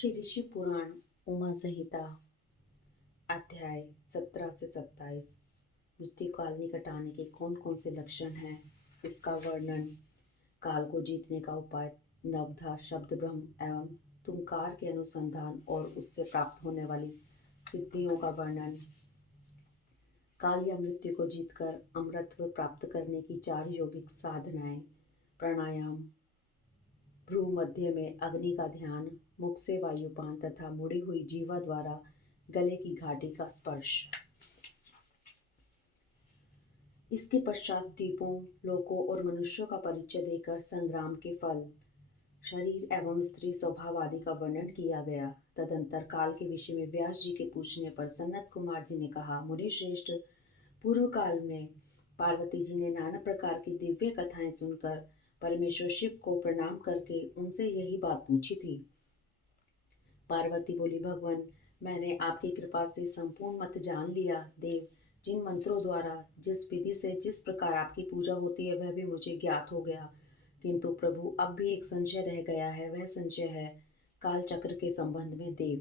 श्री ऋषि पुराण उमा संहिता अध्याय 17 से 27। मृत्यु काल निकट आने के कौन कौन से लक्षण हैं, इसका वर्णन। काल को जीतने का उपाय। नवधा शब्द ब्रह्म एवं तुमकार के अनुसंधान और उससे प्राप्त होने वाली सिद्धियों का वर्णन। काल या मृत्यु को जीतकर अमरत्व प्राप्त करने की 4 यौगिक साधनाएं। प्राणायाम, भ्रू मध्य में अग्नि का ध्यान, मुख से वायुपान तथा मुड़ी हुई जीवा द्वारा गले की घाटी का स्पर्श। इसके पश्चात द्वीपों, लोकों और मनुष्यों का परिचय देकर संग्राम के फल, शरीर एवं स्त्री स्वभाव आदि का वर्णन किया गया। तदंतर काल के विषय में व्यास जी के पूछने पर सनत कुमार जी ने कहा, मुनि श्रेष्ठ, पूर्व काल में पार्वती जी ने नाना प्रकार की दिव्य कथाएं सुनकर परमेश्वर शिव को प्रणाम करके उनसे यही बात पूछी थी। पार्वती बोली, भगवान, मैंने आपकी कृपा से संपूर्ण मत जान लिया। देव, जिन मंत्रों द्वारा जिस विधि से जिस प्रकार आपकी पूजा होती है वह भी मुझे ज्ञात हो गया, किंतु प्रभु अब भी एक संशय रह गया है। वह संशय है काल चक्र के संबंध में। देव,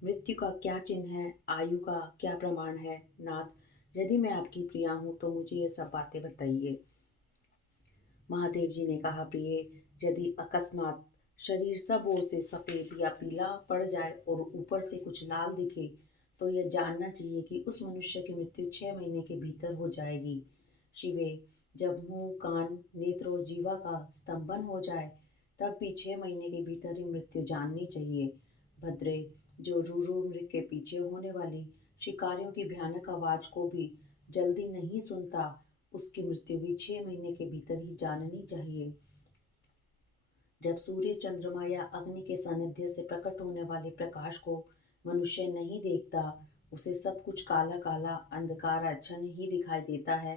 मृत्यु का क्या चिन्ह है, आयु का क्या प्रमाण है। नाथ, यदि मैं आपकी प्रिया हूँ तो मुझे ये सब बातें बताइए। महादेव जी ने कहा, प्रिय, यदि अकस्मात शरीर सब ओर से सफेद या पीला पड़ जाए और ऊपर से कुछ लाल दिखे तो यह जानना चाहिए कि उस मनुष्य की मृत्यु 6 महीने के भीतर हो जाएगी। शिवे, जब मुंह, कान, नेत्र और जीवा का स्तंभन हो जाए तब भी 6 महीने के भीतर ही मृत्यु जाननी चाहिए। भद्रे, जो रूरू मृग के पीछे होने वाली शिकारियों की भयानक आवाज को भी जल्दी नहीं सुनता, उसकी मृत्यु भी 6 महीने के भीतर ही जाननी चाहिए। जब सूर्य, चंद्रमा या अग्नि के सानिध्य से प्रकट होने वाले प्रकाश को मनुष्य नहीं देखता, उसे सब कुछ काला काला अंधकार आच्छन्न ही दिखाई देता है,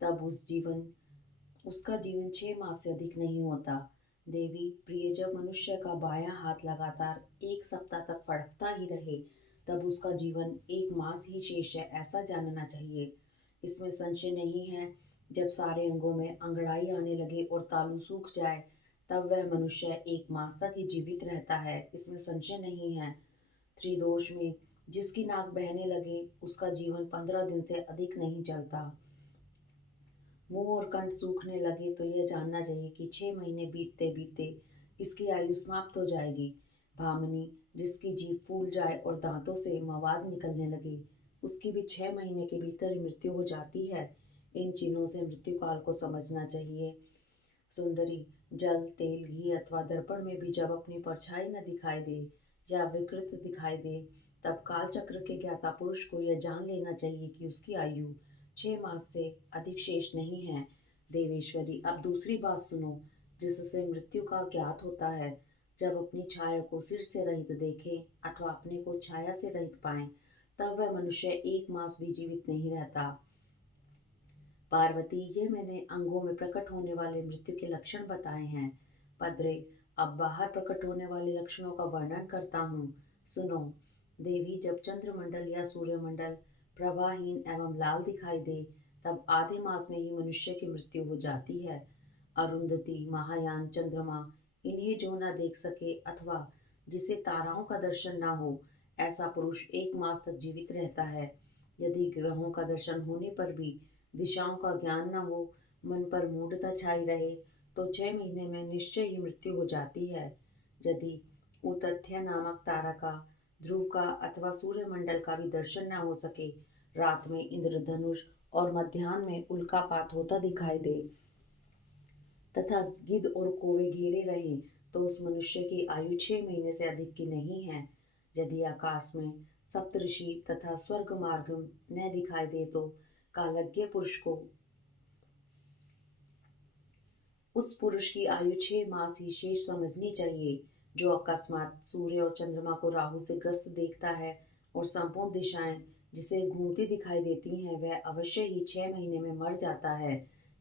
तब उसका जीवन 6 मास से अधिक नहीं होता। देवी प्रिय, जब मनुष्य का बायां हाथ लगातार 1 सप्ताह तक फड़कता ही रहे तब उसका जीवन 1 मास ही शेष है, ऐसा जानना चाहिए। इसमें संशय नहीं है। जब सारे अंगों में अंगड़ाई आने लगे और तालू सूख जाए तब वह मनुष्य 1 मास तक ही जीवित रहता है, इसमें संशय नहीं है। त्रिदोष में जिसकी नाक बहने लगे उसका जीवन 15 दिन से अधिक नहीं चलता। मुंह और कंठ सूखने लगे तो यह जानना चाहिए कि 6 महीने बीतते बीतते इसकी आयु समाप्त हो जाएगी। भामिनी, जिसकी जीभ फूल जाए और दांतों से मवाद निकलने लगे, उसकी भी 6 महीने के भीतर ही मृत्यु हो जाती है। इन चिन्हों से मृत्यु काल को समझना चाहिए। सुंदरी, जल, तेल, घी अथवा दर्पण में भी जब अपनी परछाई न दिखाई दे या विकृत दिखाई दे तब काल चक्र के ज्ञाता पुरुष को यह जान लेना चाहिए कि उसकी आयु 6 मास से अधिक शेष नहीं है। देवेश्वरी, अब दूसरी बात सुनो जिससे मृत्यु का ज्ञात होता है। जब अपनी छाया को सिर से रहित देखे अथवा अपने को छाया से रहित पाए तब वह मनुष्य 1 मास भी जीवित नहीं रहता। पार्वती, ये मैंने अंगों में प्रकट होने वाले मृत्यु के लक्षण बताए हैं। भद्रे, अब बाहर प्रकट होने वाले लक्षणों का वर्णन करता हूँ, सुनो। देवी, जब चंद्रमंडल या सूर्यमंडल प्रभाहीन एवं लाल दिखाई दे तब आधे मास में ही मनुष्य की मृत्यु हो जाती है। अरुंधति, महायान, चंद्रमा, इन्हें जो न देख सके अथवा जिसे ताराओं का दर्शन न हो, ऐसा पुरुष 1 मास तक जीवित रहता है। यदि ग्रहों का दर्शन होने पर भी दिशाओं का ज्ञान न हो, मन पर मूढ़ता छाई रहे तो 6 महीने में निश्चय ही मृत्यु हो जाती है। यदि उतथ्य नामक तारा का, ध्रुव का अथवा सूर्यमंडल का भी दर्शन न हो सके, रात में इंद्रधनुष और मध्याह्न में उल्कापात होता दिखाई दे तथा गिद्ध और कौवे घेरे रहे तो उस मनुष्य की आयु 6 महीने से अधिक की नहीं है। यदि आकाश में सप्तऋषि तथा स्वर्ग मार्ग न दिखाई दे तो कालज्ञ पुरुष को उस पुरुष की आयु 6 मास ही शेष समझनी चाहिए। जो अकस्मात सूर्य और चंद्रमा को राहु से ग्रस्त देखता है और संपूर्ण दिशाएं जिसे घूमती दिखाई देती हैं वह अवश्य ही 6 महीने में मर जाता है।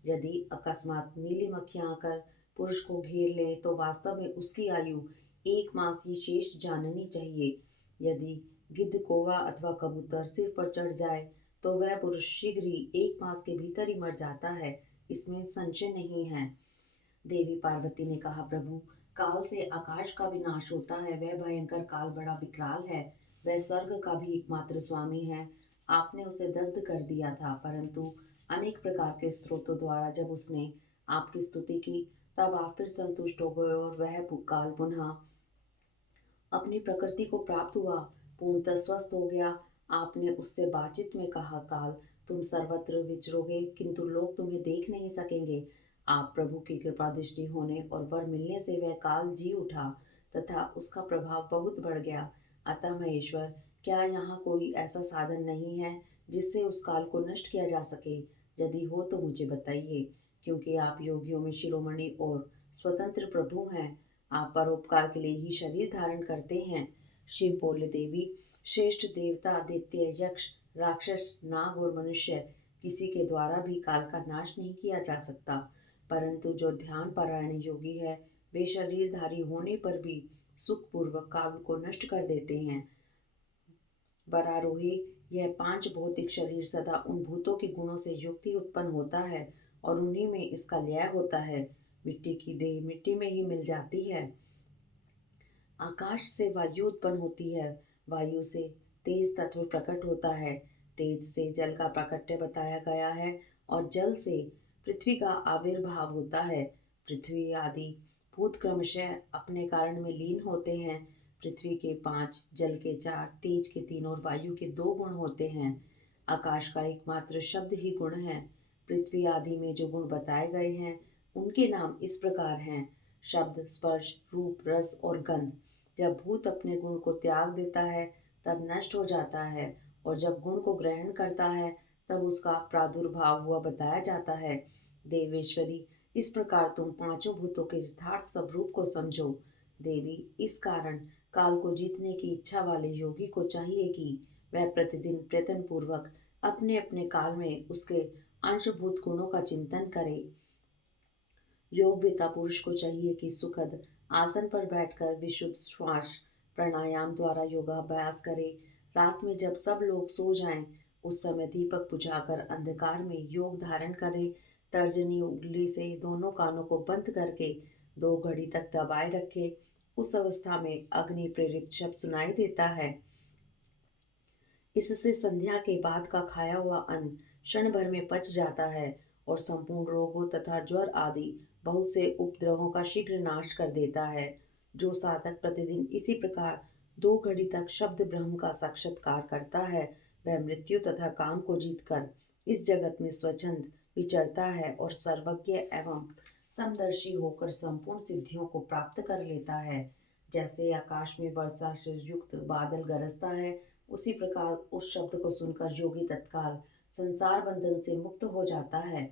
यदि अकस्मात नीली मक्खियां आकर पुरुष को घेर ले तो वास्तव में उसकी आयु 1 मास ही शेष जाननी चाहिए। यदि गिद्ध, कौवा अथवा कबूतर सिर पर चढ़ जाए तो वह पुरुष शीघ्र ही 1 मास के भीतर ही मर जाता है, इसमें संशय नहीं है। देवी पार्वती ने कहा, प्रभु, काल से आकाश का विनाश होता है। वह भयंकर काल बड़ा विकराल है। वह स्वर्ग का भी एकमात्र स्वामी है। आपने उसे दग्ध कर दिया था, परंतु अनेक प्रकार के स्रोतों द्वारा जब उसने आपकी स्तुति की, तब आप फिर संतुष्ट हो गए और वह काल पुनः अपनी प्रकृति को प्राप्त हुआ, पूर्णतः स्वस्थ हो गया। आपने उससे बातचीत में कहा, काल, तुम सर्वत्र विचरोगे, किंतु लोग तुम्हें देख नहीं सकेंगे। आप प्रभु की कृपा दृष्टि होने और वर मिलने से वह काल जी उठा तथा उसका प्रभाव बहुत बढ़ गया। अतः महेश्वर, क्या यहाँ कोई ऐसा साधन नहीं है जिससे उस काल को नष्ट किया जा सके? यदि हो तो मुझे बताइए, क्योंकि आप योगियों में शिरोमणि और स्वतंत्र प्रभु हैं। आप परोपकार के लिए ही शरीर धारण करते हैं। शिव बोले, देवी, श्रेष्ठ देवता, दैत्य, यक्ष, राक्षस, नाग और मनुष्य किसी के द्वारा भी काल का नाश नहीं किया जा सकता, परंतु जो ध्यान परायण योगी है, वे शरीरधारी होने पर भी सुखपूर्वक काल को नष्ट कर देते हैं। वरारोही, यह पांच भौतिक शरीर सदा उन भूतों के गुणों से युक्त ही उत्पन्न होता है और उन्हीं में इसका लय होता है। मिट्टी की देह मिट्टी में ही मिल जाती है। आकाश से वायु उत्पन्न होती है। वायु से तेज तत्व प्रकट होता है। तेज से जल का प्राकट्य बताया गया है और जल से पृथ्वी का आविर्भाव होता है। पृथ्वी आदि भूत क्रमशः अपने कारण में लीन होते हैं। पृथ्वी के 5, जल के 4, तेज के 3 और वायु के 2 गुण होते हैं। आकाश का एकमात्र शब्द ही गुण है। पृथ्वी आदि में जो गुण बताए गए हैं, उनके नाम इस प्रकार हैं: शब्द, स्पर्श, रूप, रस और गंध। जब भूत अपने गुण को त्याग देता है, तब नष्ट हो जाता है, और जब गुण को ग्रहण करता है, तब उसका प्रादुर्भाव हुआ बताया जाता है। देवेश्वरी, इस प्रकार तुम पांचों भूतों के यथार्थ स्वरूप को समझो। देवी, इस कारण काल को जीतने की इच्छा वाले योगी को चाहिए कि वह प्रतिदिन प्रयत्न पूर्वक अपने अपने काल में उसके अंशभूत गुणों का चिंतन करे। योगवेता पुरुष को चाहिए कि सुखद आसन पर बैठकर विशुद्ध श्वास प्राणायाम द्वारा योगाभ्यास करे। रात में जब सब लोग सो जाएं, उस समय दीपक बुझाकर अंधकार में योग धारण करे। तर्जनी उंगली से दोनों कानों को बंद करके 2 घड़ी तक दबाए रखे। उस अवस्था में अग्नि प्रेरित शब्द सुनाई देता है। इससे संध्या के बाद का खाया हुआ अन्न क्षण भर में पच जाता है और संपूर्ण रोगों तथा ज्वर आदि बहुत से उपद्रवों का शीघ्र नाश कर देता है। जो साधक प्रतिदिन इसी प्रकार 2 घड़ी तक शब्द ब्रह्म का साक्षात्कार करता है, वह मृत्यु तथा काम को जीतकर इस जगत में स्वच्छंद विचरता है और सर्वज्ञ एवं समदर्शी होकर संपूर्ण सिद्धियों को प्राप्त कर लेता है। जैसे आकाश में वर्षा से युक्त बादल गरजता है, उसी प्रकार उस शब्द को सुनकर योगी तत्काल संसार बंधन से मुक्त हो जाता है।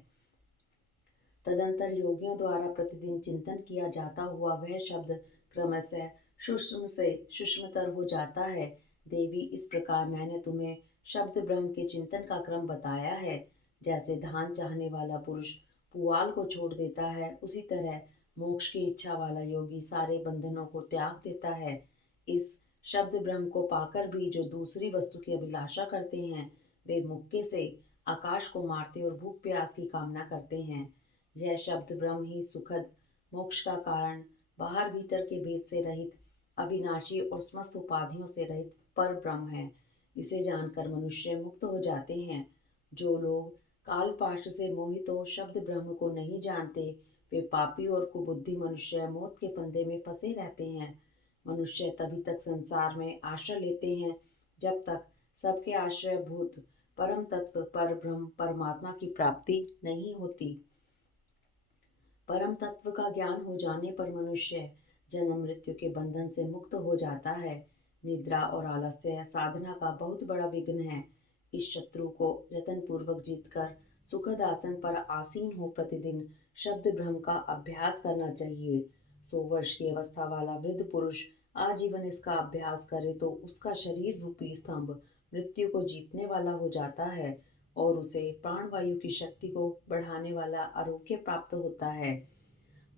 तदंतर योगियों द्वारा प्रतिदिन चिंतन किया जाता हुआ वह शब्द क्रमशः सूक्ष्म से सूक्ष्मतर हो जाता है। देवी, इस प्रकार मैंने तुम्हें शब्द ब्रह्म के चिंतन का क्रम बताया है। जैसे धान चाहने वाला पुरुष पुआल को छोड़ देता है, उसी तरह मोक्ष की इच्छा वाला योगी सारे बंधनों को त्याग देता है। इस शब्द ब्रह्म को पाकर भी जो दूसरी वस्तु की अभिलाषा करते हैं, वे मुक्के से आकाश को मारते और भूख प्यास की कामना करते हैं। यह शब्द ब्रह्म ही सुखद मोक्ष का कारण, बाहर भीतर के भेद से रहित, अविनाशी और समस्त उपाधियों से रहित पर ब्रह्म है। इसे जानकर मनुष्य मुक्त हो जाते हैं। जो लोग कालपाश से मोहित हो शब्द ब्रह्म को नहीं जानते, वे पापी और कुबुद्धि मनुष्य मौत के फंदे में फंसे रहते हैं। मनुष्य तभी तक संसार में आश्रय लेते हैं जब तक सबके आश्रय भूत परम तत्व पर ब्रह्म परमात्मा की प्राप्ति नहीं होती। परम तत्व का ज्ञान हो जाने पर मनुष्य जन्म मृत्यु के बंधन से मुक्त हो जाता है। निद्रा और आलस्य साधना का बहुत बड़ा विघ्न है। इस शत्रु को यत्न पूर्वक जीतकर सुखद आसन पर आसीन हो प्रतिदिन शब्द ब्रह्म का अभ्यास करना चाहिए। 100 वर्ष की अवस्था वाला वृद्ध पुरुष आजीवन इसका अभ्यास करे तो उसका शरीर रूपी स्तंभ मृत्यु को जीतने वाला हो जाता है और उसे प्राणवायु की शक्ति को बढ़ाने वाला आरोग्य प्राप्त होता है।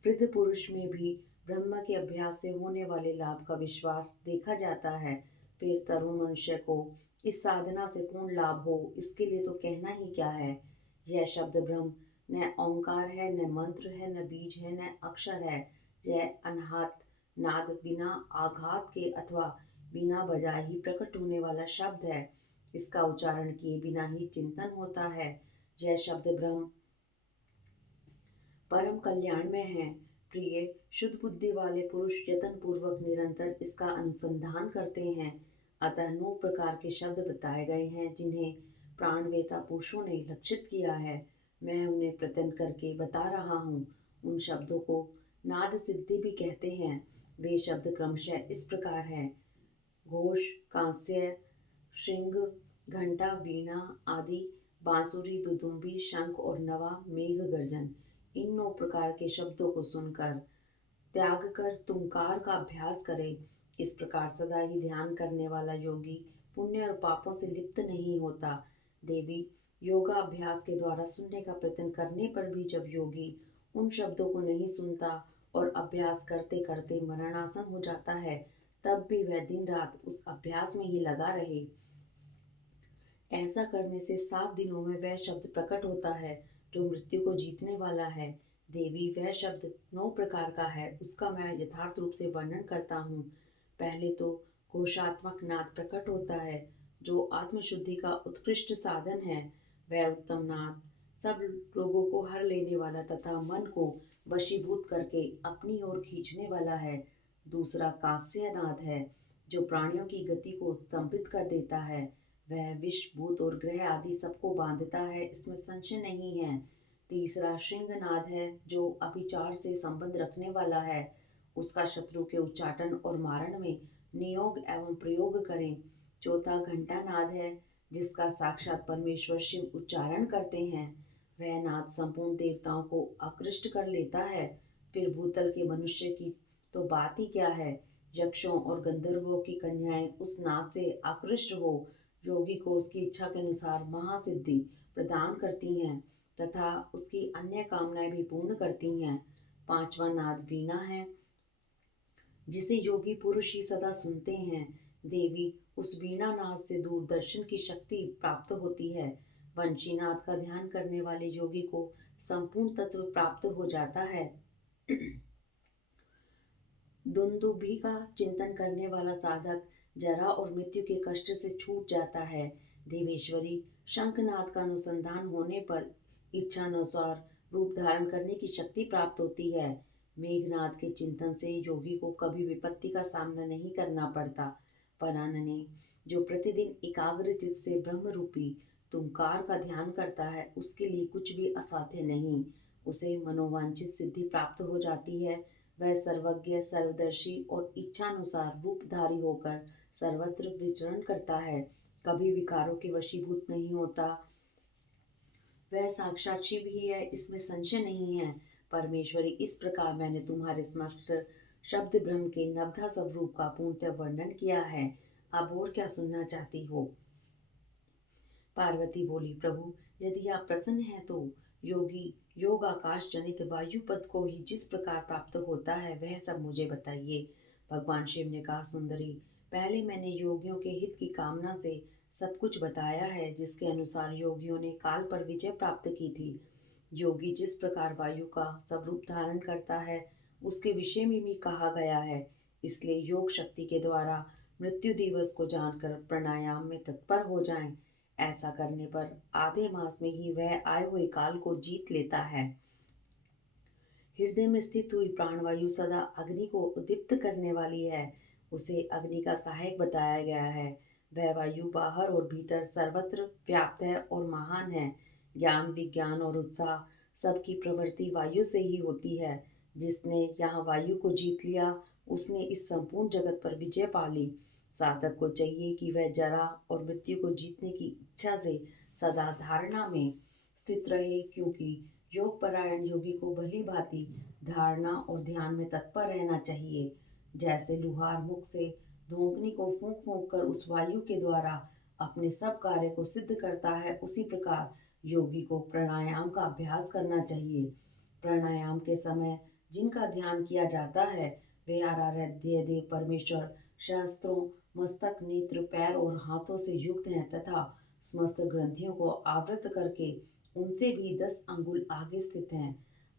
वृद्ध पुरुष में भी ब्रह्म के अभ्यास से होने वाले लाभ का विश्वास देखा जाता है। फिर तरुण मनुष्य को इस साधना से पूर्ण लाभ हो, इसके लिए तो कहना ही क्या है। यह शब्द ब्रह्म न ओंकार है, न मंत्र है, न बीज है, न अक्षर है। यह अनाहत नाद बिना आघात के अथवा बिना बजाए ही प्रकट होने वाला शब्द है। इसका उच्चारण किए बिना ही चिंतन होता है। यह शब्द ब्रह्म परम कल्याण में है। प्रिय शुद्ध बुद्धि वाले पुरुष यत्न पूर्वक निरंतर इसका अनुसंधान करते हैं। अतः 9 प्रकार के शब्द बताए गए हैं जिन्हें प्राणवेता पुरुषों ने लक्षित किया है। मैं उन्हें प्रयत्न करके बता रहा हूँ। उन शब्दों को नाद सिद्धि भी कहते हैं। वे शब्द क्रमशः इस प्रकार हैं: घोष, कांस्य, श्रृंग, घंटा, वीणा आदि, बांसुरी, दुदुम्बी, शंख और नवा, मेघ गर्जन। इन 9 प्रकार के शब्दों को सुनकर त्याग कर तुमकार का अभ्यास करे। इस प्रकार सदा ही ध्यान करने वाला योगी पुण्य और पापों से लिप्त नहीं होता। देवी, योगा अभ्यास के द्वारा सुनने का प्रयत्न करने पर भी जब योगी उन शब्दों को नहीं सुनता और अभ्यास करते करते मरणासन हो जाता है, तब भी वह दिन रात उस अभ्यास में ही लगा रहे। ऐसा करने से 7 दिनों में वह शब्द प्रकट होता है जो मृत्यु को जीतने वाला है। देवी, वह शब्द 9 प्रकार का है, उसका मैं यथार्थ रूप से वर्णन करता हूँ। पहले तो घोषात्मक नाद प्रकट होता है जो आत्मशुद्धि का उत्कृष्ट साधन है। वह उत्तम नाद सब रोगों को हर लेने वाला तथा मन को वशीभूत करके अपनी ओर खींचने वाला है। दूसरा कांस्य नाद है जो प्राणियों की गति को स्तंभित कर देता है। वह विष, भूत और ग्रह आदि सबको बांधता है, इसमें संशय नहीं है। तीसरा श्रृंगनाद है जो अभिचार से संबंध रखने वाला है। उसका शत्रु के उच्चाटन और मारण में नियोग एवं प्रयोग करें। चौथा घंटा नाद है जिसका साक्षात परमेश्वर शिव उच्चारण करते हैं। वह नाद संपूर्ण देवताओं को आकृष्ट कर लेता है। फिर भूतल के मनुष्य की तो बात ही क्या है। यक्षों और गंधर्वों की कन्याएं उस नाद से आकृष्ट हो योगी को उसकी इच्छा के अनुसार महासिद्धि प्रदान करती हैं तथा उसकी अन्य कामनाएं भी पूर्ण करती हैं। पांचवा नाद वीणा है जिसे योगी पुरुष ही सदा सुनते हैं। देवी, उस वीणा नाद से दूरदर्शन की शक्ति प्राप्त होती है। वंशीनाद का ध्यान करने वाले योगी को संपूर्ण तत्व प्राप्त हो जाता है। दुंदुभि का चिंतन करने वाला साधक जरा और मृत्यु के कष्ट से छूट जाता है। देवेश्वरी, शंखनाद का अनुसंधान होने पर इच्छानुसार रूप धारण करने की शक्ति प्राप्त होती है। मेघनाद के चिंतन से योगी को कभी विपत्ति का सामना नहीं करना पड़ता। परानने, जो प्रतिदिन एकाग्रचित से ब्रह्म रूपी तुमकार का ध्यान करता है, उसके लिए कुछ भी असाध्य नहीं। उसे मनोवांछित सिद्धि प्राप्त हो जाती है। वह सर्वज्ञ, सर्वदर्शी और इच्छानुसार रूपधारी होकर सर्वत्र विचरण करता है, कभी विकारों के वशीभूत नहीं होता। वह साक्षात शिव ही है, इसमें संशय नहीं है। परमेश्वरी, इस प्रकार मैंने तुम्हारे समक्ष शब्द ब्रह्म के नवधा स्वरूप का पूर्णतः वर्णन किया है। अब और क्या सुनना चाहती हो? पार्वती बोली, प्रभु, यदि आप प्रसन्न हैं तो योगी योग आकाश जनित वायु पद को ही जिस प्रकार प्राप्त होता है वह सब मुझे बताइए। भगवान शिव ने कहा, सुंदरी, पहले मैंने योगियों के हित की कामना से सब कुछ बताया है जिसके अनुसार योगियों ने काल पर विजय प्राप्त की थी। योगी जिस प्रकार वायु का स्वरूप धारण करता है उसके विषय में भी कहा गया है। इसलिए योग शक्ति के द्वारा मृत्यु दिवस को जानकर प्राणायाम में तत्पर हो जाएं। ऐसा करने पर आधे मास में ही वह आए हुए काल को जीत लेता है। हृदय में स्थित हुई प्राणवायु सदा अग्नि को उद्दीप्त करने वाली है। उसे अग्नि का सहायक बताया गया है। वह वायु बाहर और भीतर सर्वत्र व्याप्त है और महान है। ज्ञान, विज्ञान और उत्साह सबकी प्रवृत्ति वायु से ही होती है। जिसने यहाँ वायु को जीत लिया उसने इस संपूर्ण जगत पर विजय पा ली। साधक को चाहिए कि वह जरा और मृत्यु को जीतने की इच्छा से सदा धारणा में स्थित रहे, क्योंकि योग परायण योगी को भली भांति धारणा और ध्यान में तत्पर रहना चाहिए। जैसे लुहार मुख से धोंकनी को फूंक फूंक कर उस वायु के द्वारा अपने सब कार्य को सिद्ध करता है, उसी प्रकार योगी को प्राणायाम का अभ्यास करना चाहिए। प्राणायाम के समय जिनका ध्यान किया जाता है वे आराध्य देव परमेश्वर शास्त्रों, मस्तक, नेत्र, पैर और हाथों से युक्त हैं तथा समस्त ग्रंथियों को आवृत करके उनसे भी 10 अंगुल आगे स्थित हैं।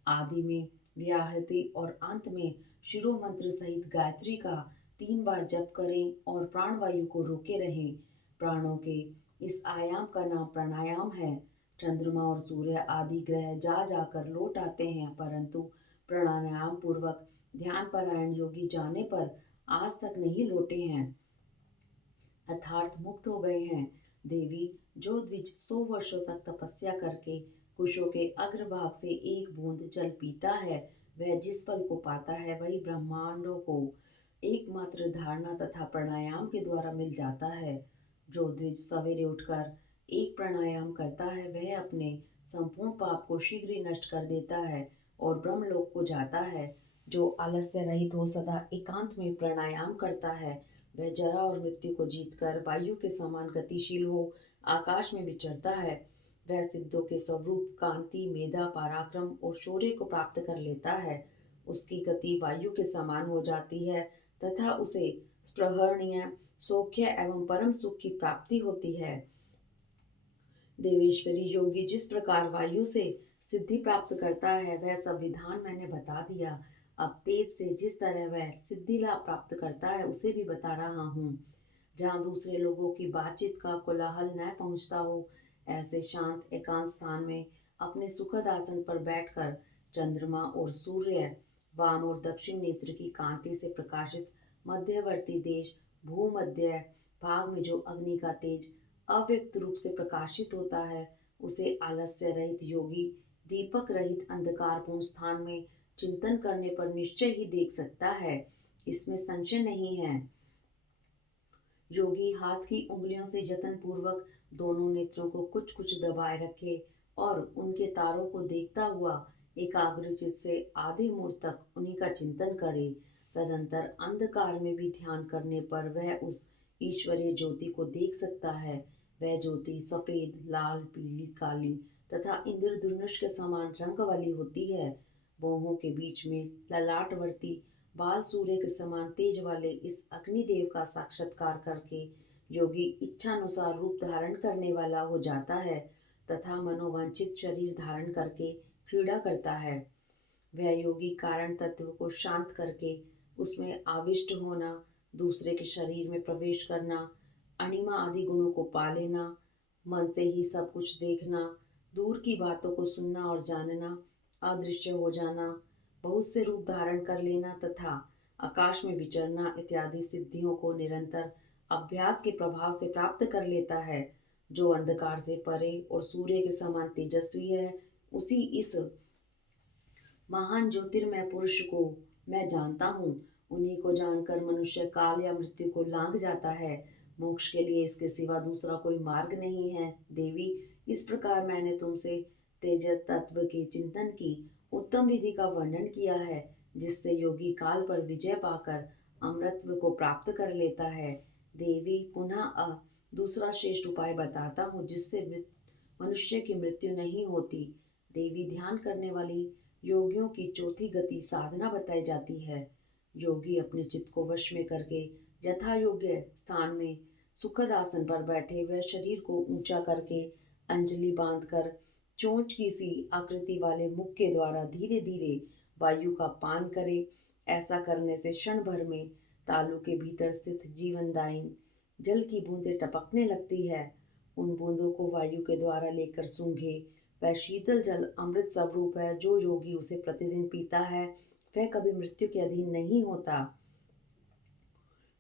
आदि में व्याहति और अंत में शिरो मंत्र सहित गायत्री का 3 बार जप करें और प्राणवायु को रोके रहें। प्राणों के इस आयाम का नाम प्राणायाम है। चंद्रमा और सूर्य आदि ग्रह जा जाकर लौट आते हैं, परंतु प्राणायाम पूर्वक ध्यान परायण योगी जाने पर आज तक नहीं लौटे हैं, अर्थात मुक्त हो गए हैं। देवी, जो द्विज 100 वर्षों तक तपस्या करके कुशों के अग्रभाग से एक बूंद जल पीता है, वह जिस फल को पाता है वही ब्रह्मांडों को एकमात्र धारणा तथा प्राणायाम के द्वारा मिल जाता है। जो द्विज सवेरे उठकर एक प्राणायाम करता है, वह अपने संपूर्ण पाप को शीघ्र ही नष्ट कर देता है और ब्रह्मलोक को जाता है। जो आलस्य रहित हो सदा एकांत में प्राणायाम करता है, वह जरा और मृत्यु को जीतकर वायु के समान गतिशील हो आकाश में विचरता है। वह सिद्धों के स्वरूप कांति, मेधा, पराक्रम और शौर्य को प्राप्त कर लेता है। उसकी गति वायु के समान हो जाती है तथा उसे स्पृहणीय सौख्य एवं परम सुख की प्राप्ति होती है। देवेश्वरी योगी जिस प्रकार वायु से सिद्धि प्राप्त करता है, वह सब विधान मैंने बता दिया। अब तेज से जिस तरह वह सिद्धि लाभ प्राप्त करता है, उसे भी बता रहा हूँ। जहाँ दूसरे लोगों की बातचीत का कोलाहल न पहुँचता हो, ऐसे शांत एकांत स्थान में अपने सुखद आसन पर बैठकर चंद्रमा और सूर्य वाम और दक्षिण नेत्र की कांति से प्रकाशित मध्यवर्ती देश भूमध्य भाग में जो अग्नि का तेज अव्यक्त रूप से प्रकाशित होता है, उसे आलस्य रहित योगी दीपक रहित अंधकारपूर्ण स्थान में चिंतन करने पर निश्चय ही देख सकता है। इसमें संशय नहीं है। योगी हाथ की उंगलियों से यत्न पूर्वक दोनों नेत्रों को कुछ कुछ दबाए रखे और उनके तारों को देखता हुआ एकाग्रचित से आधे मुहूर्त तक उन्हीं का चिंतन करे। तदंतर अंधकार में भी ध्यान करने पर वह उस ईश्वरीय ज्योति को देख सकता है। वह ज्योति सफेद, लाल, पीली, काली तथा इंद्रधनुष के समान रंग वाली होती है। भौहों के बीच में ललाटवर्ती बाल सूर्य के समान तेज वाले इस अग्निदेव का साक्षात्कार करके योगी इच्छानुसार रूप धारण करने वाला हो जाता है तथा मनोवांछित शरीर धारण करके क्रीड़ा करता है। वह योगी कारण तत्व को शांत करके उसमें आविष्ट होना, दूसरे के शरीर में प्रवेश करना, अणिमा आदि गुणों को पा लेना, मन से ही सब कुछ देखना, दूर की बातों को सुनना और जानना, अदृश्य हो जाना, बहुत से रूप धारण कर लेना तथा आकाश में विचरना इत्यादि सिद्धियों को निरंतर अभ्यास के प्रभाव से प्राप्त कर लेता है। जो अंधकार से परे और सूर्य के समान तेजस्वी है, उसी इस महान ज्योतिर्मय पुरुष को मैं जानता हूँ। उन्हीं को जानकर मनुष्य काल या मृत्यु को लांघ जाता है। मोक्ष के लिए इसके सिवा दूसरा कोई मार्ग नहीं है। देवी, इस प्रकार मैंने तुमसे तेज तत्व के चिंतन की उत्तम विधि का वर्णन किया है, जिससे योगी काल पर विजय पाकर अमृतत्व को प्राप्त कर लेता है। देवी, पुनः दूसरा श्रेष्ठ उपाय बताता हूँ, जिससे मनुष्य की मृत्यु नहीं होती। देवी, ध्यान करने वाली योगियों की चौथी गति साधना बताई जाती है। योगी अपने चित्त को वश में करके यथा योग्य स्थान में सुखद आसन पर बैठे वह शरीर को ऊंचा करके अंजलि बांधकर चोंच की सी आकृति वाले मुख के द्वारा धीरे धीरे वायु का पान करे। ऐसा करने से क्षण भर में तालू के भीतर स्थित जीवनदायी जल की बूंदें टपकने लगती है। उन बूंदों को वायु के द्वारा लेकर सूंघे। वह शीतल जल अमृत स्वरूप है। जो योगी उसे प्रतिदिन पीता है, वह कभी मृत्यु के अधीन नहीं होता।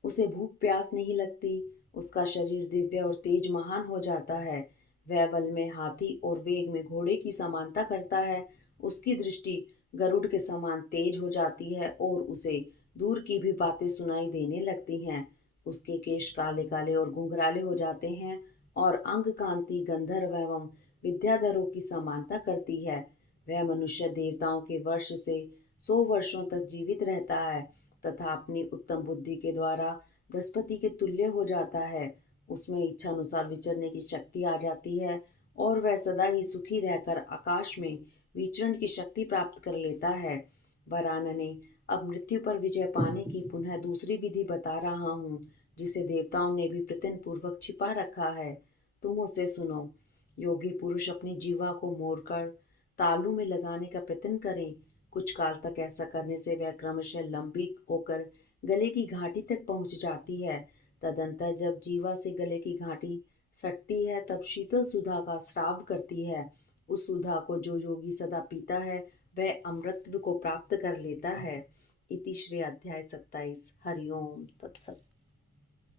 उसे भूख प्यास नहीं लगती। उसका शरीर दिव्य और तेज महान हो जाता है। वह बल में हाथी और वेग में घोड़े की समानता करता है। उसकी दृष्टि गरुड़ के समान तेज हो जाती है और उसे दूर की भी बातें सुनाई देने लगती हैं। उसके केश काले काले और घुंघराले हो जाते हैं और अंग कांति गंधर्व एवं विद्याधरों की समानता करती है। वह मनुष्य देवताओं के वर्ष से 100 वर्षों तक जीवित रहता है तथा अपनी उत्तम बुद्धि के द्वारा बृहस्पति के तुल्य हो जाता है। उसमें इच्छा अनुसार विचरने की शक्ति आ जाती है और वह सदा ही सुखी रहकर आकाश में विचरण की शक्ति प्राप्त कर लेता है। वरानने, अब मृत्यु पर विजय पाने की पुनः दूसरी विधि बता रहा हूँ, जिसे देवताओं ने भी प्रयत्न पूर्वक छिपा रखा है। तुम उसे सुनो। योगी पुरुष अपनी जीवा को मोड़कर तालू में लगाने का प्रयत्न करें। कुछ काल तक ऐसा करने से वह क्रमशः लंबी होकर गले की घाटी तक पहुंच जाती है। तदंतर जब जीवा से गले की घाटी सटती है तब शीतल सुधा का स्राव करती है। उस सुधा को जो योगी सदा पीता है वह अमृतत्व को प्राप्त कर लेता है। इति श्री अध्याय 27। हरिओम तत्सत।